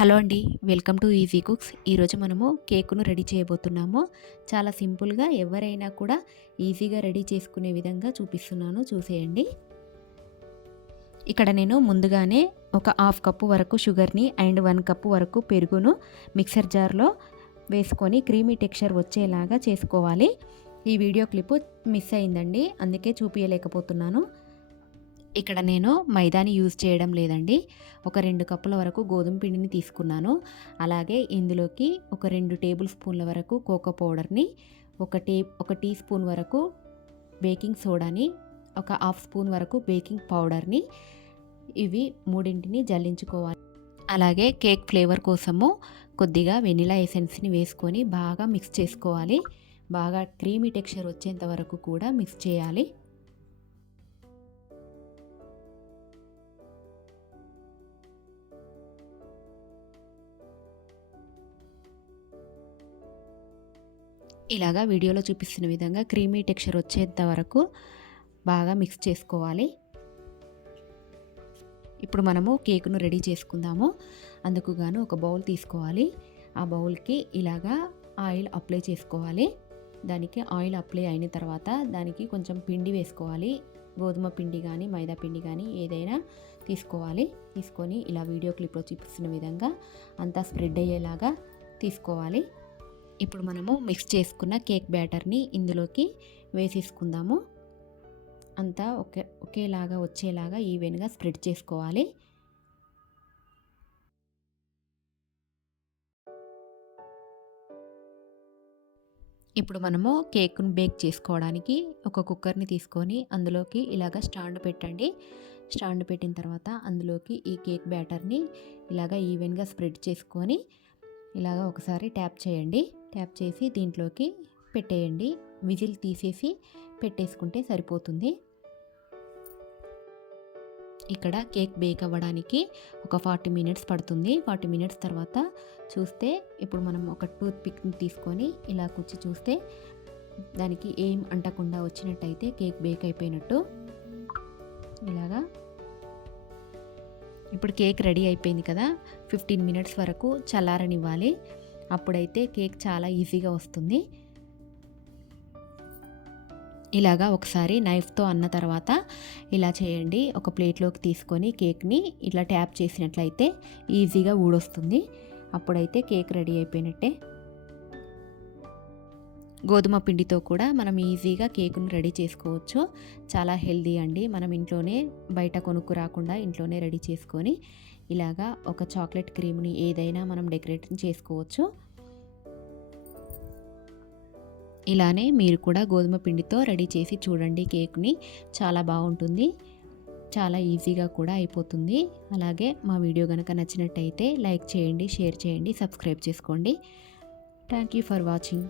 Hello అండి, welcome to easy cooks. ఈరోజు మనము కేకును రెడీ చేయబోతున్నాము. చాలా సింపుల్గా ఎవరైనా కూడా ఈజీగా రెడీ చేసుకునే విధంగా చూపిస్తున్నాను, చూసేయండి. ఇక్కడ నేను ముందుగానే ఒక హాఫ్ కప్పు వరకు షుగర్ని అండ్ 1 కప్పు వరకు పెరుగును మిక్సర్ జార్లో వేసుకొని క్రీమీ టెక్స్చర్ వచ్చేలాగా చేసుకోవాలి. ఈ వీడియో క్లిప్ మిస్ అయిందండి, అందుకే చూపించలేకపోతున్నాను. ఇక్కడ నేను మైదాని యూజ్ చేయడం లేదండి. ఒక 2 కప్పుల వరకు గోధుమ పిండిని తీసుకున్నాను. అలాగే ఇందులోకి ఒక 2 టేబుల్ స్పూన్ల వరకు కోకో పౌడర్ని, ఒక టీ స్పూన్ వరకు బేకింగ్ సోడాని, ఒక హాఫ్ స్పూన్ వరకు బేకింగ్ పౌడర్ని, ఇవి మూడింటిని జల్లించుకోవాలి. అలాగే కేక్ ఫ్లేవర్ కోసము కొద్దిగా వెనిలా ఎసెన్స్ని వేసుకొని బాగా మిక్స్ చేసుకోవాలి. బాగా క్రీమీ టెక్స్చర్ వచ్చేంత వరకు కూడా మిక్స్ చేయాలి. ఇలాగా వీడియోలో చూపిస్తున్న విధంగా క్రీమీ టెక్స్చర్ వచ్చేంత వరకు బాగా మిక్స్ చేసుకోవాలి. ఇప్పుడు మనము కేకును రెడీ చేసుకుందాము. అందుకు గాను ఒక బౌల్ తీసుకోవాలి. ఆ బౌల్కి ఇలాగా ఆయిల్ అప్లై చేసుకోవాలి. దానికి ఆయిల్ అప్లై అయిన తర్వాత దానికి కొంచెం పిండి వేసుకోవాలి. గోధుమ పిండి కానీ మైదా పిండి కానీ ఏదైనా తీసుకోవాలి. తీసుకొని ఇలా వీడియో క్లిప్లో చూపిస్తున్న విధంగా అంతా స్ప్రెడ్ అయ్యేలాగా తీసుకోవాలి. ఇప్పుడు మనము మిక్స్ చేసుకున్న కేక్ బ్యాటర్ని ఇందులోకి వేసేసుకుందాము. అంతా ఒకేలాగా వచ్చేలాగా ఈవెన్గా స్ప్రెడ్ చేసుకోవాలి. ఇప్పుడు మనము కేక్ను బేక్ చేసుకోవడానికి ఒక కుక్కర్ని తీసుకొని అందులోకి ఇలాగ స్టాండ్ పెట్టండి. స్టాండ్ పెట్టిన తర్వాత అందులోకి ఈ కేక్ బ్యాటర్ని ఇలాగ ఈవెన్గా స్ప్రెడ్ చేసుకొని ఇలాగ ఒకసారి ట్యాప్ చేయండి. ట్యాప్ చేసి దీంట్లోకి పెట్టేయండి. విజిల్ తీసేసి పెట్టేసుకుంటే సరిపోతుంది. ఇక్కడ కేక్ బేక్ అవ్వడానికి ఒక 40 మినిట్స్ పడుతుంది. 40 మినిట్స్ తర్వాత చూస్తే ఇప్పుడు మనం ఒక టూత్ పిక్ని తీసుకొని ఇలా కుచ్చి చూస్తే దానికి ఏం అంటకుండా వచ్చినట్టయితే కేక్ బేక్ అయిపోయినట్టు. ఇలాగా ఇప్పుడు కేక్ రెడీ అయిపోయింది కదా. 15 మినిట్స్ వరకు చల్లారనివ్వాలి. అప్పుడైతే కేక్ చాలా ఈజీగా వస్తుంది. ఇలాగా ఒకసారి నైఫ్తో అన్న తర్వాత ఇలా చేయండి. ఒక ప్లేట్లోకి తీసుకొని కేక్ని ఇట్లా ట్యాప్ చేసినట్లయితే ఈజీగా ఊడొస్తుంది. అప్పుడైతే కేక్ రెడీ అయిపోయినట్టే. గోధుమ పిండితో కూడా మనం ఈజీగా కేకును రెడీ చేసుకోవచ్చు. చాలా హెల్దీ అండి. మనం ఇంట్లోనే బయట కొనుక్కు రాకుండా ఇంట్లోనే రెడీ చేసుకొని ఇలాగా ఒక చాక్లెట్ క్రీమ్ని ఏదైనా మనం డెకరేట్ చేసుకోవచ్చు. ఇలానే మీరు కూడా గోధుమ పిండితో రెడీ చేసి చూడండి కేక్ని. చాలా బాగుంటుంది, చాలా ఈజీగా కూడా అయిపోతుంది. అలాగే మా వీడియో కనుక నచ్చినట్టయితే లైక్ చేయండి, షేర్ చేయండి, సబ్స్క్రైబ్ చేసుకోండి. Thank you for watching.